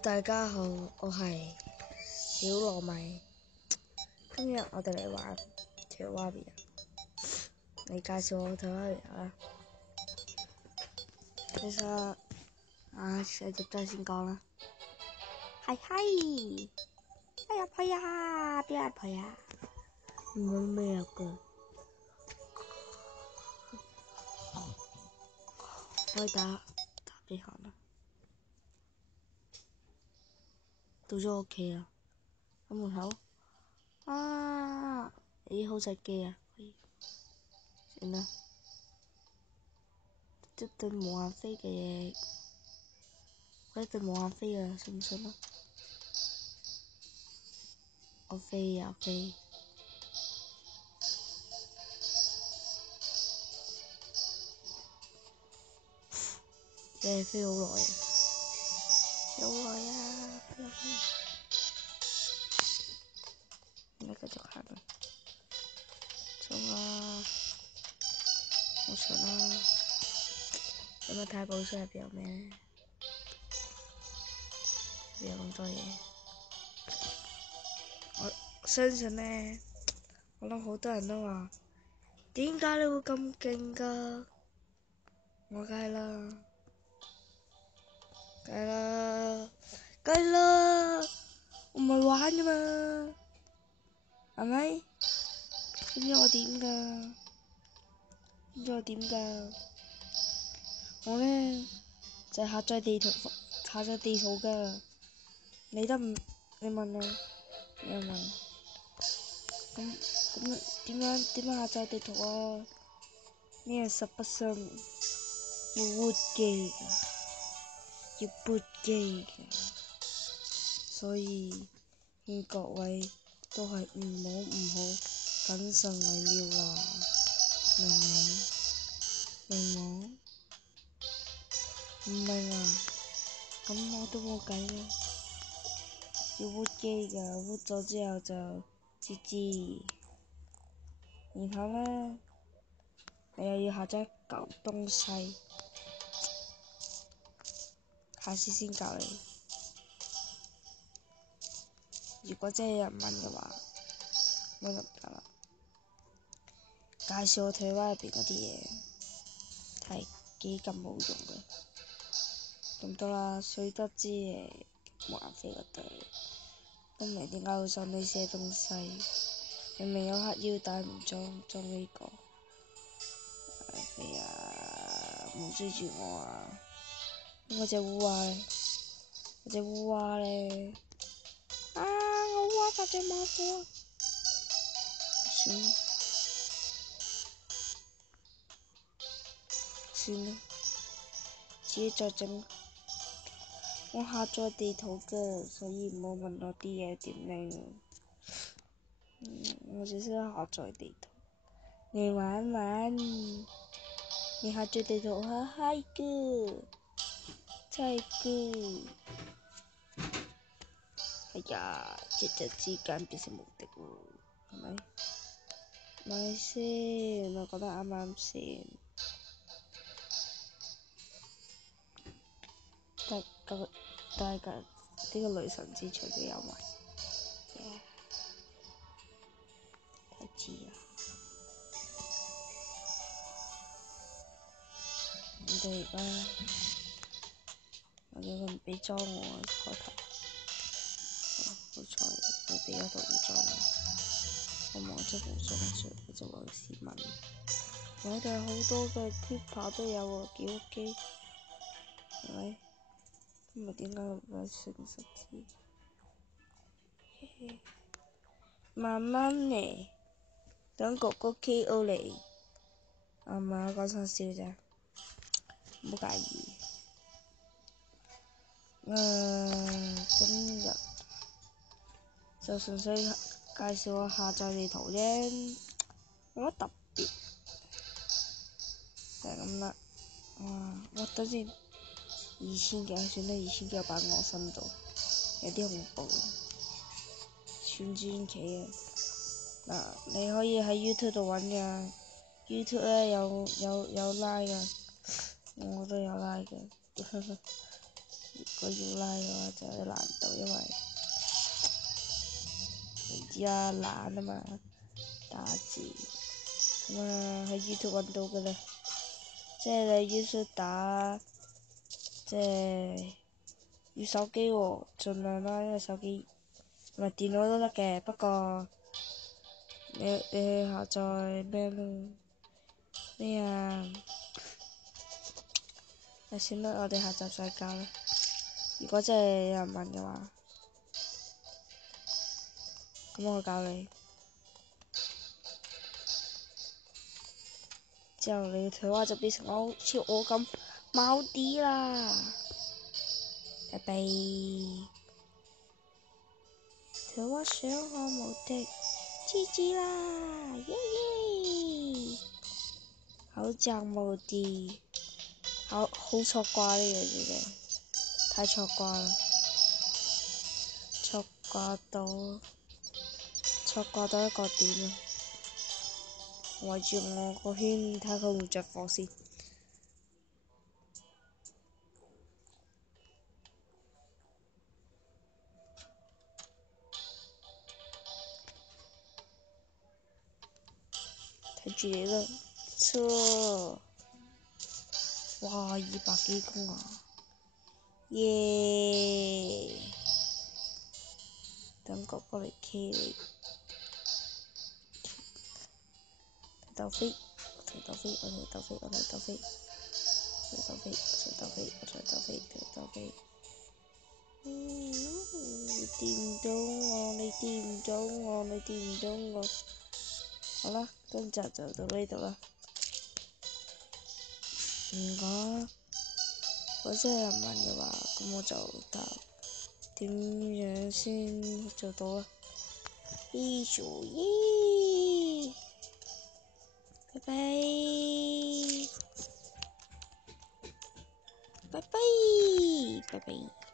Hello， 大家好，我係小糯米。今日我哋嚟玩 Terraria。你介紹我 Terraria 啦。其實上集真係先講啦。係，入去啊！邊入去啊？冇咩入嘅。可以打俾行啦。到咗屋企啦，喺門口。咦，好食機啊！算啦，一對無限飛嘅嘢，我一對無限飛啊，信唔信啊？我飛呀飛，飛好耐啊！好耐啊！飛入去，你繼續行啊！衝啊！好長啦！有冇睇寶箱入邊有咩？入邊有咁多嘢，我相信呢，我諗好多人都話，點解你會咁勁㗎？我梗係啦，我唔係玩㗎嘛，係咪？知唔知我點㗎？我呢，就係下載地圖㗎。你問我，你又問，咁點樣下載地圖啊？呢係實不相瞞，要活機㗎，要撥機㗎，所以勸各位都係唔好謹慎為妙啦，明冇？唔明啊？咁我都冇計啦，要活機㗎，活咗之後就GG，然後呢，你又要下載舊東西，下次先教你。如果真係有人問嘅話，我就唔得啦。介紹我退蛙入邊嗰啲嘢，係幾咁冇用嘅。咁多啦，水得之無限飛嗰對，都唔明點解會裝呢些東西。明明有黑腰帶唔裝呢個。哎呀，唔好追住我啊！我隻烏鴉咧，我烏鴉發隻馬火，算啦，自己再整。我下載地圖㗎，所以唔好問我啲嘢點拎。我只識下載地圖。你玩，你下載地圖好嗨㗎，真係㗎。哎呀，一夕之間變成無敵喎，係咪？咪先，我覺得啱先。但係呢個雷神之錘都有埋，太知啊！我哋佢唔俾裝我開頭，好彩佢俾咗套唔裝我望出部裝出，佢就話市民，我哋好多嘅 Keeper 都有喎，幾 OK，係咪？咁咪點解會成實字？慢慢嚟，等哥哥 KO 你。唔係，我講笑啫，唔好介意。今日就純粹介紹我下載地圖啫，冇乜特別，就係咁啦。我等先，2000幾，算啦，2000幾我擺我身度，有啲恐怖，算傳奇啊！你可以喺 YouTube 度揾㗎 ，YouTube 咧有拉㗎，我都有拉㗎。個要拉嘅話就有難度，因為唔知啊懶啊嘛，打字咁啊喺 YouTube 揾到嘅咧，即係你要打即係要手機喎，盡量啦，因為手機唔係電腦都得嘅，不過你去下載咩啊？算啦，我哋下集再教啦。如果真係有人問嘅話，咁我教你。之後你嘅圖畫就變成好似我咁貓啲啦。拜拜。圖畫上我無敵，知知啦，耶耶！好正無敵，好錯掛呢樣嘢嘅，太錯掛啦，錯掛到一個點啊！圍住我個圈，睇下佢會唔會着火先。睇住你啦，錯！哇，200幾公啊！耶！等哥哥嚟 K 你。鬥飛，我同鬥飛，你掂唔到我，你掂唔到我，你掂唔到我。好啦，今集就到呢度啦。如果真係有人問嘅話，咁我就答點樣先做到啦。耶！拜拜，拜拜，拜拜。